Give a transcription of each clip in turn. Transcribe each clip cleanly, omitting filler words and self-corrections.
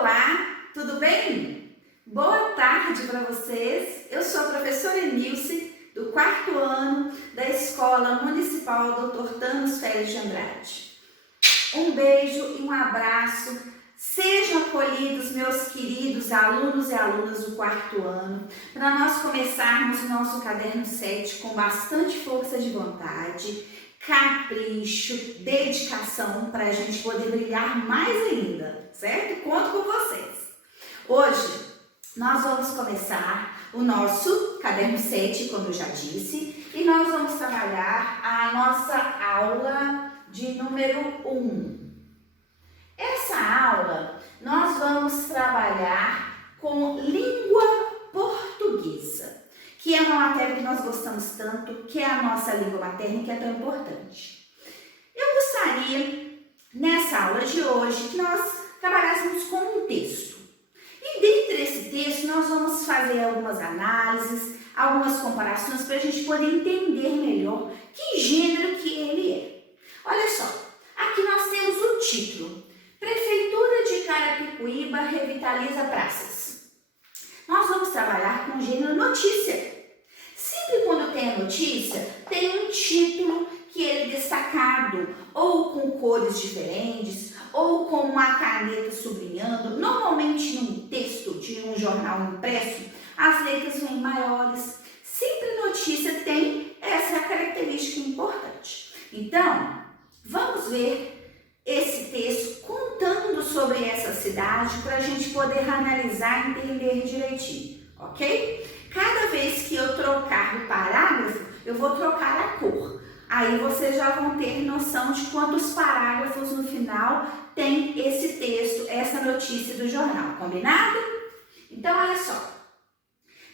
Olá, tudo bem? Boa tarde para vocês. Eu sou a professora Enilce, do 4º ano da Escola Municipal Dr. Thanos Félix de Andrade. Um beijo e um abraço. Sejam acolhidos, meus queridos alunos e alunas do 4º ano, para nós começarmos o nosso caderno 7 com bastante força de vontade, capricho, dedicação, para a gente poder brilhar mais ainda, certo? Conto com vocês. Hoje nós vamos começar o nosso caderno 7, como eu já disse, e nós vamos trabalhar a nossa aula de número 1. Essa aula nós vamos trabalhar com língua portuguesa, que é uma matéria que nós gostamos tanto, que é a nossa língua materna, que é tão importante. Eu gostaria, nessa aula de hoje, que nós trabalhássemos com um texto. E dentro desse texto nós vamos fazer algumas análises, algumas comparações para a gente poder entender melhor que gênero que ele é. Olha só, aqui nós temos o título: Prefeitura de Carapicuíba revitaliza praças. Nós vamos trabalhar com o gênero notícia. Sempre quando tem a notícia, tem um título que ele é destacado, ou com cores diferentes, ou com uma caneta sublinhando. Normalmente num texto de um jornal impresso, as letras vêm maiores. Sempre notícia tem essa característica importante. Então, vamos ver esse texto contando sobre essa cidade para a gente poder analisar e entender direitinho, ok? Cada vez que eu trocar o parágrafo, eu vou trocar a cor. Aí vocês já vão ter noção de quantos parágrafos no final tem esse texto, essa notícia do jornal, combinado? Então, olha só.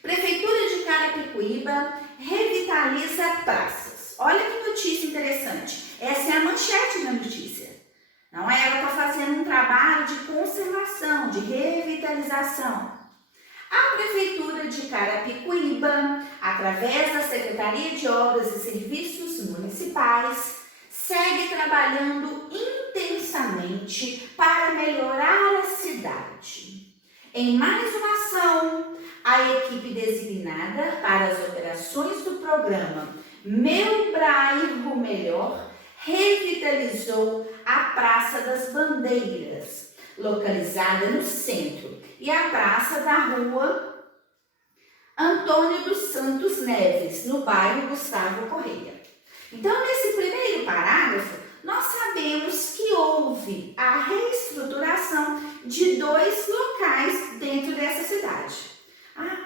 Prefeitura de Carapicuíba revitaliza praças. Olha que notícia interessante. Essa é a manchete da notícia. Não é? Ela está fazendo um trabalho de conservação, de revitalização. A Prefeitura de Carapicuíba, através da Secretaria de Obras e Serviços Municipais, segue trabalhando intensamente para melhorar a cidade. Em mais uma ação, a equipe designada para as operações do programa Meu Bairro Melhor revitalizou a Praça das Bandeiras, localizada no centro, e a praça da Rua Antônio dos Santos Neves, no bairro Gustavo Correia. Então, nesse primeiro parágrafo, nós sabemos que houve a reestruturação de 2 locais dentro dessa cidade.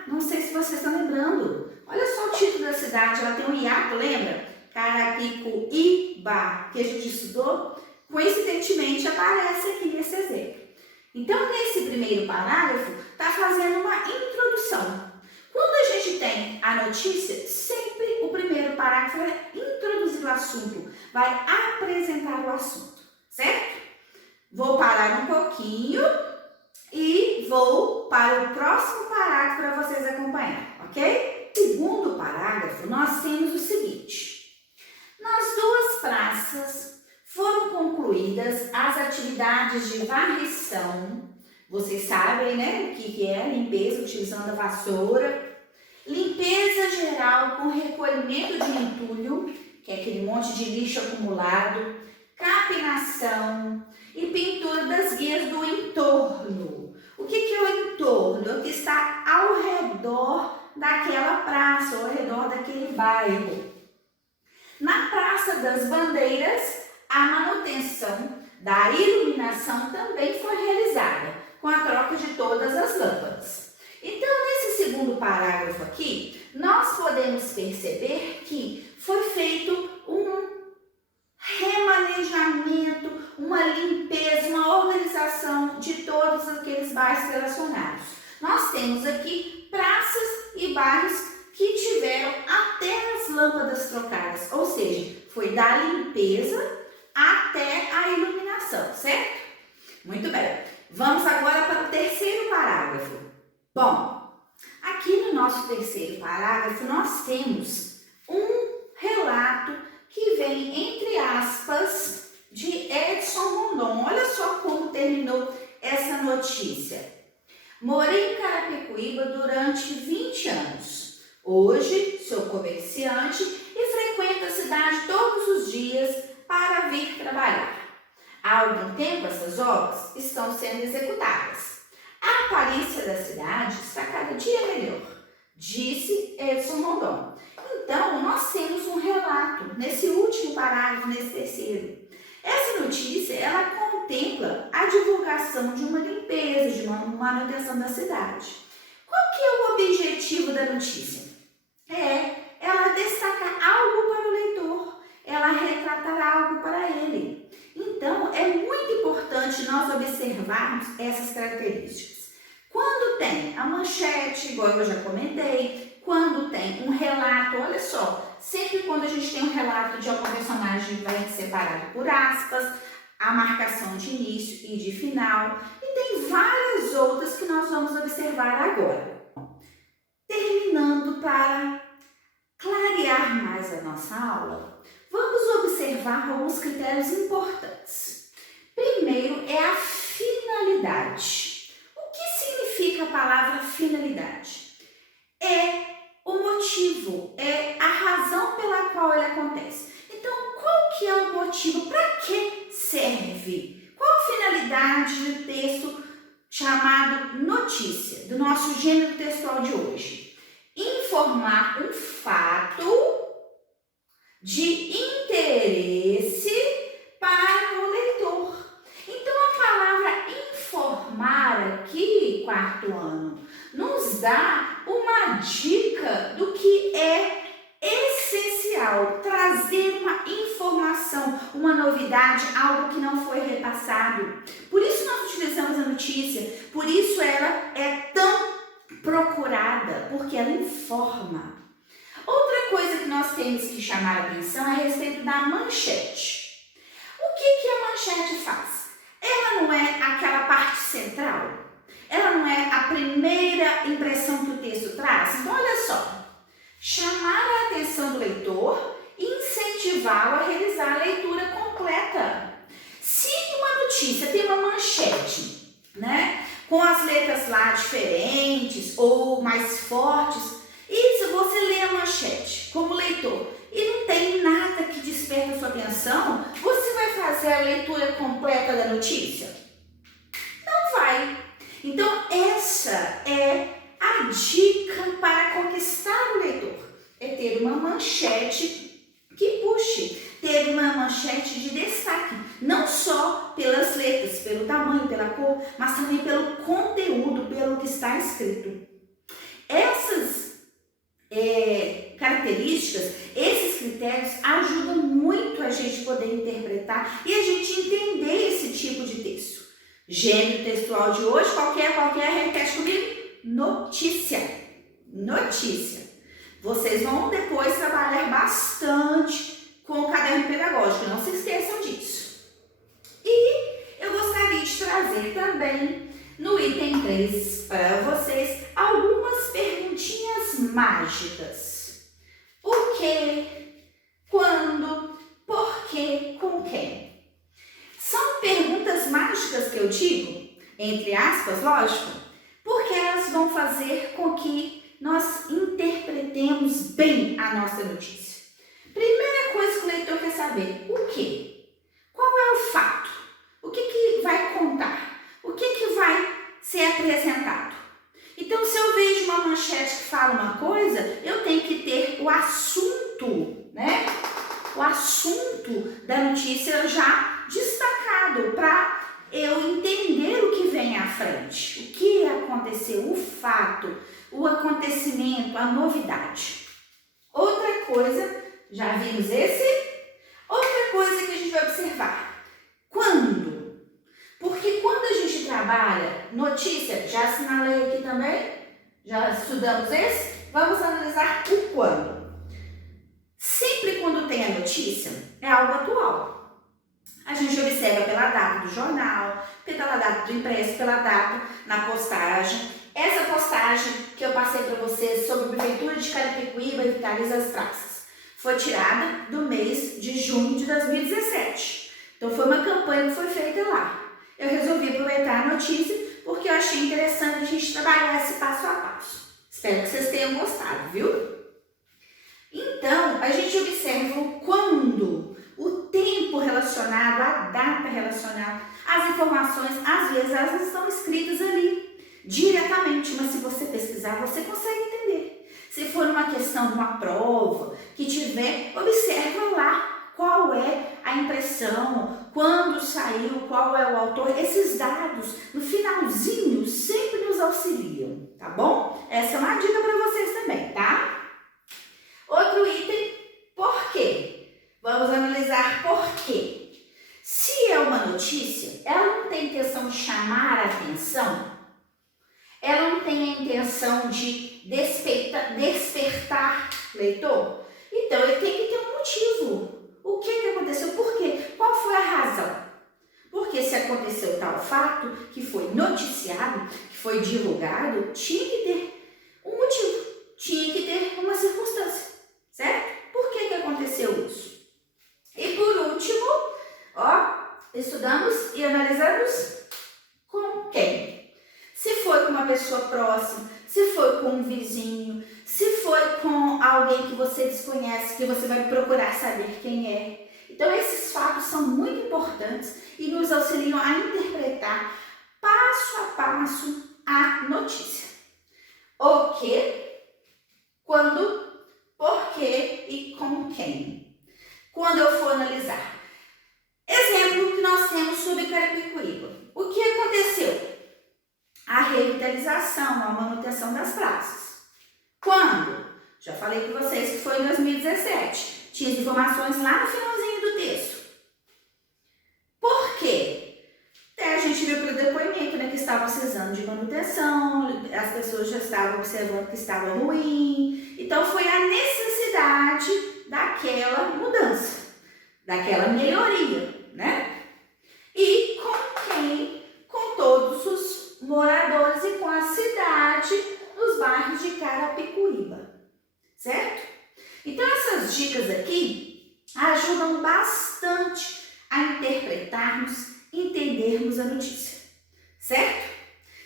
Não sei se vocês estão lembrando. Olha só o título da cidade, ela tem um hiato, lembra? Carapicuíba, que a gente estudou. Coincidentemente, aparece aqui nesse exemplo. Então, nesse primeiro parágrafo, está fazendo uma introdução. Quando a gente tem a notícia, sempre o primeiro parágrafo vai introduzir o assunto, vai apresentar o assunto, certo? Vou parar um pouquinho e vou para o próximo parágrafo para vocês acompanharem, ok? Segundo parágrafo, nós temos o seguinte: nas 2 praças foram concluídas as atividades de varrição. Vocês sabem, né, o que é limpeza utilizando a vassoura. Limpeza geral com recolhimento de entulho, que é aquele monte de lixo acumulado. Capinação e pintura das guias do entorno. O que é o entorno? O que está ao redor daquela praça, ao redor daquele bairro. Na Praça das Bandeiras, a manutenção da iluminação também foi realizada, com a troca de todas as lâmpadas. Então, nesse segundo parágrafo aqui, nós podemos perceber que foi feito um remanejamento, uma limpeza, uma organização de todos aqueles bairros relacionados. Nós temos aqui praças e bairros que tiveram até as lâmpadas trocadas, ou seja, foi da limpeza até a iluminação, certo? Muito bem. Vamos agora para o terceiro parágrafo. Bom, aqui no nosso terceiro parágrafo nós temos um relato que vem, entre aspas, de Edson Rondon. Olha só como terminou essa notícia. notícia. Morei em Carapicuíba durante 20 anos. Hoje sou comerciante e frequento a cidade todos os dias para vir trabalhar. Há algum tempo essas obras estão sendo executadas. A aparência da cidade está cada dia melhor, disse Edson Rondon. Então, nós temos um relato nesse último parágrafo, nesse terceiro. Essa notícia, ela contempla a divulgação de uma limpeza, de uma manutenção da cidade. Qual que é o objetivo da notícia? Ela destacar algo para o leitor, ela retratar algo para ele. Então, é muito importante nós observarmos essas características. Quando tem a manchete, igual eu já comentei, quando tem um relato, olha só, sempre quando a gente tem um relato de algum personagem vai separado por aspas, a marcação de início e de final, e tem várias outras que nós vamos observar agora. Terminando para clarear mais a nossa aula, vamos observar alguns critérios importantes. Primeiro é a finalidade. O que significa a palavra finalidade? É o motivo, é a razão pela qual ele acontece. Então, qual que é o motivo? Para que serve? Qual a finalidade do texto chamado notícia, do nosso gênero textual de hoje? Informar um fato de interesse para o leitor. Então, a palavra informar aqui, quarto ano, nos dá uma dica do que é essencial, trazer uma informação, uma novidade, algo que não foi repassado. Por isso nós utilizamos a notícia, por isso ela é tão procurada, porque ela informa. Outra coisa que nós temos que chamar a atenção é a respeito da manchete. O que a manchete faz? Ela não é aquela parte central? Ela não é a primeira impressão que o texto traz? Então, olha só. Chamar a atenção do leitor e incentivá-lo a realizar a leitura completa. Se uma notícia tem uma manchete, né, com as letras lá diferentes ou mais fortes, e se você lê a manchete como leitor e não tem nada que desperta a sua atenção, você vai fazer a leitura completa da notícia? Não vai. Então, essa é a dica para conquistar o leitor. É ter uma manchete que puxe, ter uma manchete de destaque. Não só pelas letras, pelo tamanho, pela cor, mas também pelo conteúdo, pelo que está escrito. Essas características, esses critérios ajudam muito a gente poder interpretar e a gente entender esse tipo de texto. Gênero textual de hoje, qualquer, repete comigo, notícia. Notícia. Vocês vão depois trabalhar bastante com o caderno pedagógico, não se esqueçam disso. E eu gostaria de trazer também no item 3 para vocês algumas perguntinhas mágicas. O que, quando, por quê, com quem? São perguntas mágicas que eu digo, entre aspas, lógico, porque elas vão fazer com que nós interpretemos bem a nossa notícia. Primeira coisa que o leitor quer saber, o quê? Qual é o fato? O que vai contar? O que vai ser apresentado? Então, se eu vejo uma manchete que fala uma coisa, eu tenho que ter o assunto, né? O assunto da notícia já destacado para eu entender o que vem à frente, o que aconteceu, o fato, o acontecimento, a novidade. Outra coisa, já vimos esse? Outra coisa que a gente vai observar, quando? Porque quando a gente trabalha notícia, já assinalei aqui também, já estudamos esse, vamos analisar o quando. Sempre quando tem a notícia, é algo atual. A gente observa pela data do jornal, pela data do impresso, pela data na postagem. Essa postagem que eu passei para vocês sobre a Prefeitura de Carapicuíba revitaliza as praças foi tirada do mês de junho de 2017. Então foi uma campanha que foi feita lá. Eu resolvi aproveitar a notícia porque achei interessante a gente trabalhar esse passo a passo. Espero que vocês tenham gostado, viu? Então, a gente observa o quando, o tempo relacionado, a data relacionada, as informações, às vezes elas não estão escritas ali diretamente, mas se você pesquisar, você consegue entender. Se for uma questão de uma prova que tiver, observa lá qual é a impressão, quando saiu, qual é o autor. Esses dados, no finalzinho, sempre nos auxiliam, tá bom? Essa é uma dica para vocês também, tá? Outro item, por quê? Vamos analisar por quê. Se é uma notícia, ela não tem intenção de chamar a atenção, ela não tem a intenção de despertar leitor, então ele tem que ter um motivo. O que aconteceu? Por quê? Qual foi a razão? Porque se aconteceu tal fato que foi noticiado, que foi divulgado, tinha que ter um motivo, tinha que ter uma circunstância, certo? Por que aconteceu isso? E por último, estudamos e analisamos com quem? Se foi com uma pessoa próxima, se foi com um vizinho, se foi com alguém que você desconhece, que você vai procurar saber quem é. Então, esses fatos são muito importantes e nos auxiliam a interpretar passo a passo a notícia. O que, quando, por quê e com quem. Quando eu for analisar. Exemplo que nós temos sobre Carapicuíba. O que aconteceu? A revitalização, a manutenção das praças. Quando? Já falei com vocês que foi em 2017. Tinha as informações lá no finalzinho do texto. Por quê? Até a gente viu pelo depoimento, né, que estava precisando de manutenção, as pessoas já estavam observando que estava ruim. Então, foi a necessidade daquela mudança, daquela melhoria, né? E com quem? Com todos os moradores e com a cidade nos bairros de Carapicuíba, certo? Então, essas dicas aqui ajudam bastante a interpretarmos, entendermos a notícia, certo?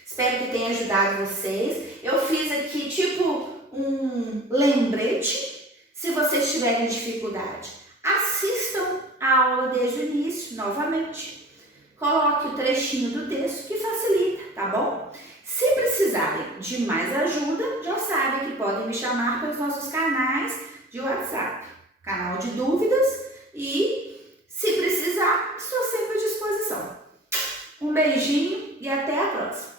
Espero que tenha ajudado vocês. Eu fiz aqui tipo um lembrete. Se vocês tiverem dificuldade, assistam a aula desde o início, novamente. Coloque o trechinho do texto que facilita, tá bom? Se precisarem de mais ajuda, já sabem que podem me chamar pelos nossos canais de WhatsApp, canal de dúvidas, e se precisar, estou sempre à disposição. Um beijinho e até a próxima!